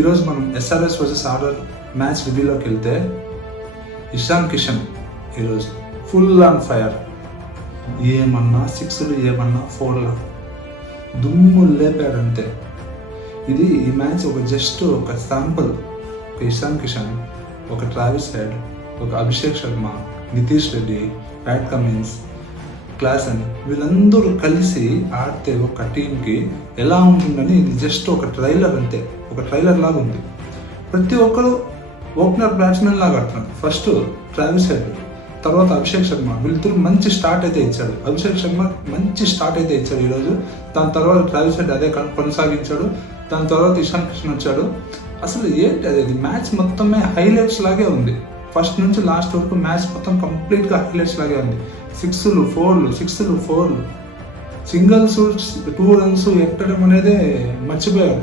ఈరోజు మనం SRS versus RR match రివ్యూలోకి వెళ్తే ఇషాన్ కిషన్ ఈరోజు ఫుల్ ఆన్ ఫైర్. ఏమన్నా సిక్స్లు ఏమన్నా ఫోర్లా దుమ్ము లేపాడంతే. ఈ మ్యాచ్ జస్ట్ ఒక శాంపుల్. ఒక ఇషాన్ కిషన్, ఒక ట్రావిస్ హెడ్, ఒక Abhishek Sharma, Nitish Reddy, Pat Cummins, Klaasen వీళ్ళందరూ కలిసి ఆడితే ఒక టీంకి ఎలా ఉంటుందని ఇది జస్ట్ ఒక ట్రైలర్ అంతే. ఒక ట్రైలర్ లాగా ఉంది. ప్రతి ఒక్కరు ఓపెనర్ బ్యాట్స్మెన్ లాగా ఆడుతున్నారు. ఫస్ట్ ట్రావిస్ హెడ్, తర్వాత అభిషేక్ శర్మ, వీళ్ళిద్దరు మంచి స్టార్ట్ అయితే ఇచ్చాడు. అభిషేక్ శర్మ మంచి స్టార్ట్ అయితే ఇచ్చాడు ఈరోజు. దాని తర్వాత ట్రావిస్ హెడ్ అదే కొనసాగించాడు. దాని తర్వాత ఇషాన్ కిషన్ వచ్చాడు. అసలు ఏంటి అది మ్యాచ్ మొత్తమే హైలైట్స్ లాగే ఉంది. ఫస్ట్ నుంచి లాస్ట్ వరకు మ్యాచ్ మొత్తం కంప్లీట్గా హైలైట్స్ లాగే ఉంది. సిక్స్లు ఫోర్లు సింగిల్స్ 2 రన్స్ ఎట్టడం అనేది మర్చిపోయారు.